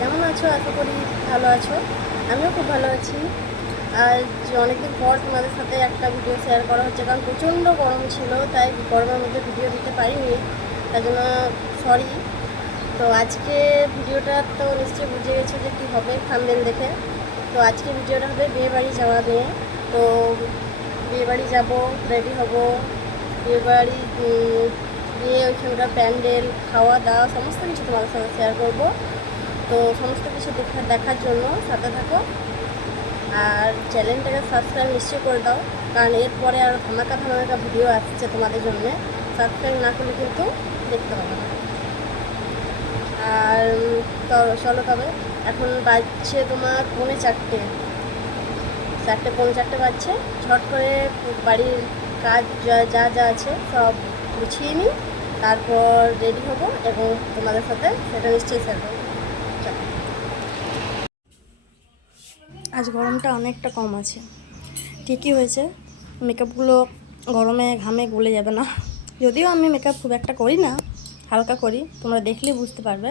কেমন আছো? আশা করি ভালো আছো। আমিও খুব ভালো আছি। আর অনেকদিন পর তোমাদের সাথে একটা ভিডিও শেয়ার করা হচ্ছে, কারণ প্রচণ্ড গরম ছিল, তাই গরমের মধ্যে ভিডিও দিতে পারিনি, তার জন্য সরি। তো আজকে ভিডিওটা তো নিশ্চয়ই বুঝে গেছো যে কী হবে থাম্বনেল দেখে। তো আজকে ভিডিওটা হবে বিয়েবাড়ি যাওয়া নিয়ে। তো বিয়েবাড়ি যাব, রেডি হব, বিয়েবাড়ি গিয়ে ওইখানকার প্যান্ডেল, খাওয়া দাওয়া সমস্ত কিছু তোমাদের সাথে শেয়ার করব। তো সমস্ত কিছু দেখার জন্য সাথে থাকো, আর চ্যানেলটাকে সাবস্ক্রাইব নিশ্চয়ই করে দাও, কারণ এরপরে আরও ধামাকা ভিডিও আসছে তোমাদের জন্য। সাবস্ক্রাইব না করলে কিন্তু দেখতে হবে না। আর চলো তবে, এখন বাজছে তোমার 4:45, 4:45 বাজছে। ঝট করে বাড়ির কাজ যা যা আছে সব গুছিয়ে নিই, তারপর রেডি হব এবং তোমাদের সাথে সেটা নিশ্চয়ই শেয়ার করবো। আজ গরমটা অনেকটা কম আছে, ঠিকই হয়েছে। মেকআপগুলো গরমে ঘামে গলে যাবে না, যদিও আমি মেকআপ খুব একটা করি না, হালকা করি, তোমরা দেখলেই বুঝতে পারবে।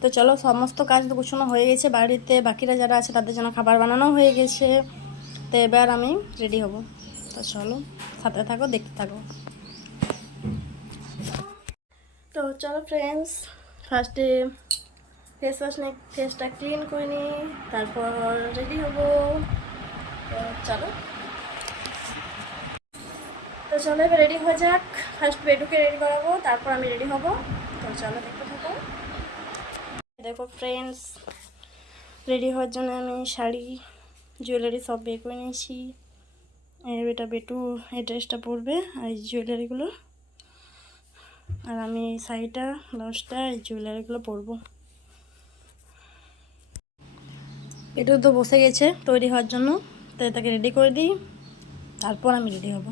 তো চলো, সমস্ত কাজ তো গুছানো হয়ে গেছে বাড়িতে, বাকিরা যারা আছে তাদের জন্য খাবার বানানো হয়ে গেছে। তো এবার আমি রেডি হব। তো চলো, সাথে থাকো, দেখতে থাকো। তো চলো ফ্রেন্ডস, ফার্স্টে ফেস ওয়াশ নিয়ে ফেসটা ক্লিন করে নিই, তারপর রেডি হব। তো চলো এবার রেডি হয়ে যাক। ফার্স্ট বেডুকে রেডি করাবো, তারপর আমি রেডি হব। তো চলো দেখতে থাকো। দেখো ফ্রেন্ডস, রেডি হওয়ার জন্য আমি শাড়ি, জুয়েলারি সব বের করে নিয়েছি। এটা বেটু এই ড্রেসটা পরবে আর এই জুয়েলারিগুলো, আর আমি এই শাড়িটা, ব্লাউজটা, এই জুয়েলারিগুলো পরবো। বেটু তো বসে গেছে তৈরি হওয়ার জন্য, তাই তাকে রেডি করে দিই, তারপর আমি রেডি হব।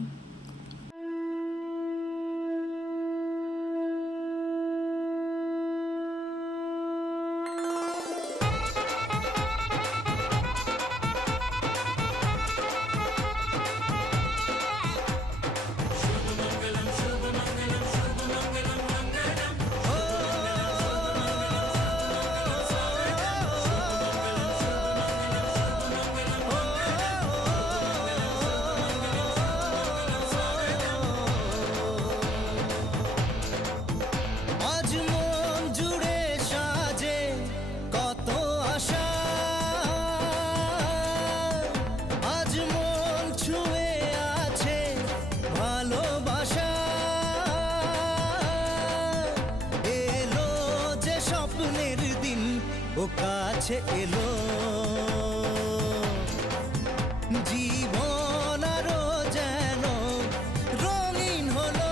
ও কাছে এলো জীবন আরো যেন রঙিন হলো।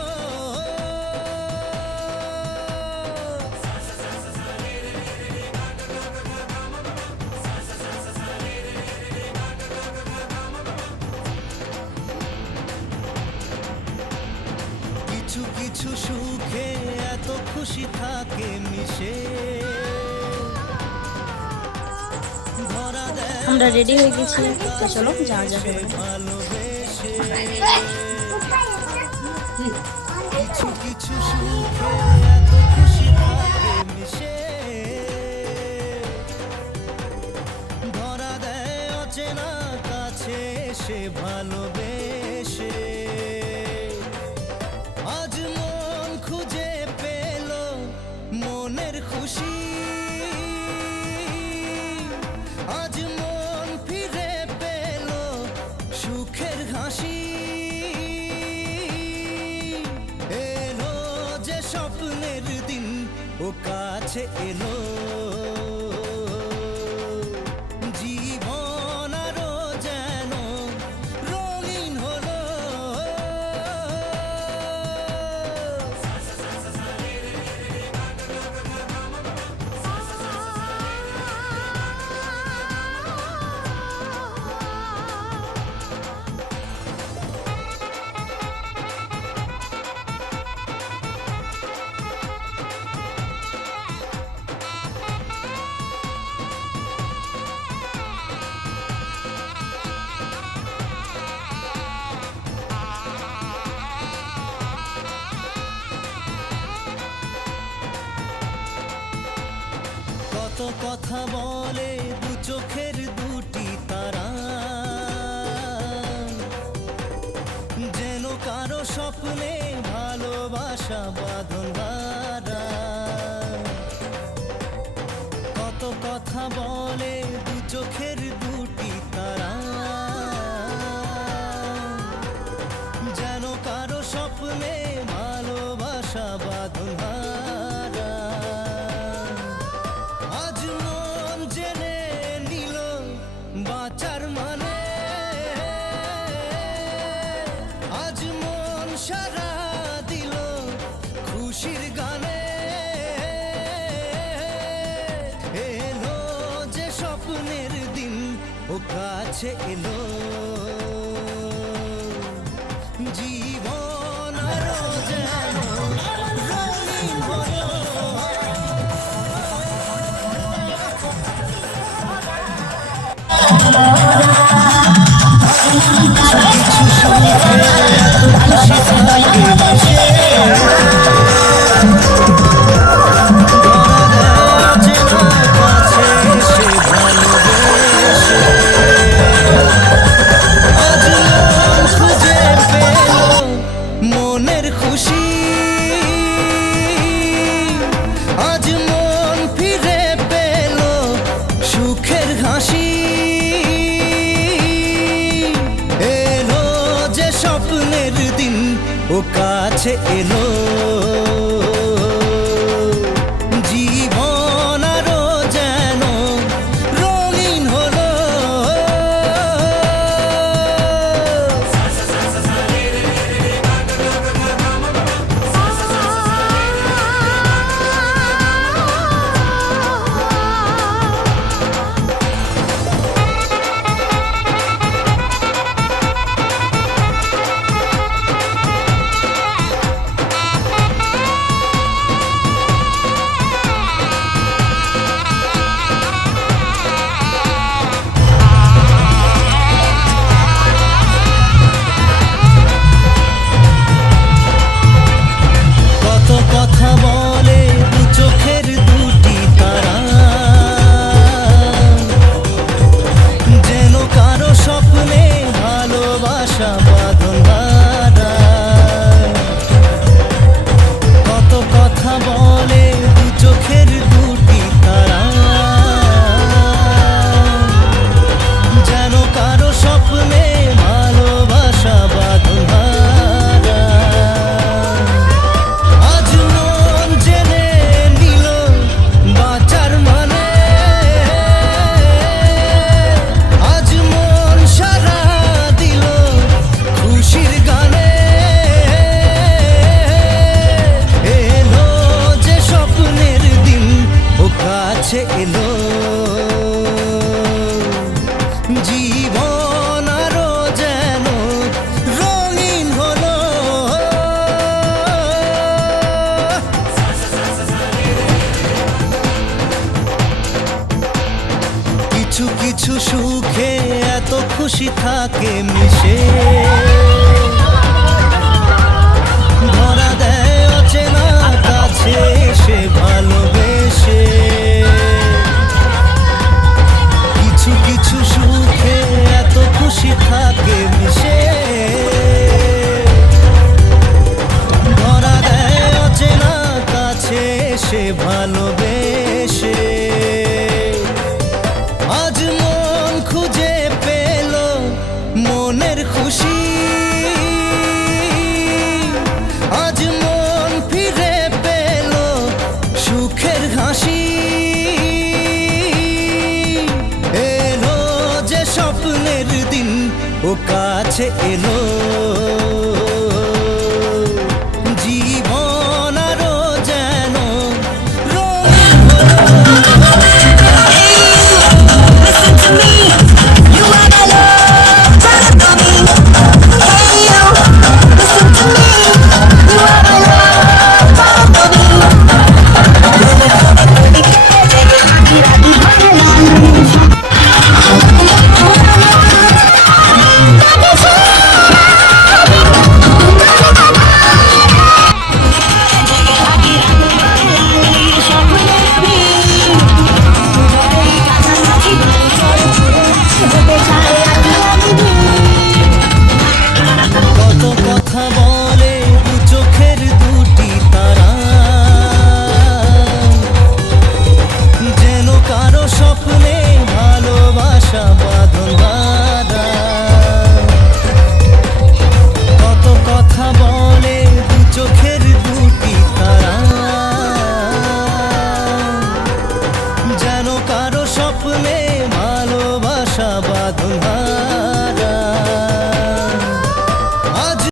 কিছু কিছু সুখে এত খুশি থাকে মিশে। আমরা রেডি হয়ে গেছি, তো চলো যাওয়া যাবে। কিছু কিছু সুখে এত খুশি থাকে মিশে, ধরা দেয় অচেনা কাছে সে ভালোবেসে। আজ মন খুঁজে পেল মনের খুশি, আজ মন ফিরে পেল সুখের হাসি। এলো যে স্বপ্নের দিন, ও কাছে এলো জীবন আরো যেন রঙিন হলো। কত কথা বলে দু চোখের দুটি তারা, যেন কারো স্বপ্নে ভালোবাসা বাঁধন হারা। কত কথা বলে দু চোখের দুটি তারা, যেন কারো স্বপ্নে ভালোবাসা বাঁধন হারা। আজ মন জেনে নিল বাঁচার মানে, আজ মন সারা দিল খুশির গানে। এলো যে স্বপ্নের দিন ও কাছে এলো, জীবন আরো যেন রঙিন হলো। কিছু সুখে এত খুশি থাকে মিশে, কাছে এসে ভালোবেসে। আজ মন খুঁজে পেল মনের খুশি, আজ মন ফিরে পেল সুখের হাসি। এলো যে স্বপ্নের দিন ও কাছে এলো, জীবন আরো যেন রঙিন হলো। কত কথা বলে দু চোখের দুটি তারা, যেন কারো স্বপ্নে ভালোবাসা বাঁধন হারা। কত কথা বলে দু চোখের দুটি তারা, যেন কারো স্বপ্নে ভালোবাসা বাঁধন হারা। আজ মন জেনে নিল বাঁচার মানে, আজ মন সারা দিল খুশির গানে। এলো যে স্বপ্নের দিন ও কাছে এলো, জীবন আরো যেন রঙিন হলো। কিছু কিছু সুখে এত খুশি থাকে মিশে, ধরা দেয় অচেনা কাছে এসে ভালোবেসে। কিছু কিছু সুখে এত খুশি থাকে মিশে, ধরা দেয় অচেনা কাছে এসে ভালোবেসে। আজ মন খুঁজে পেল মনের খুশি, আজ মন ফিরে পেল সুখের হাসি। এলো যে স্বপ্নের দিন ও কাছে এলো,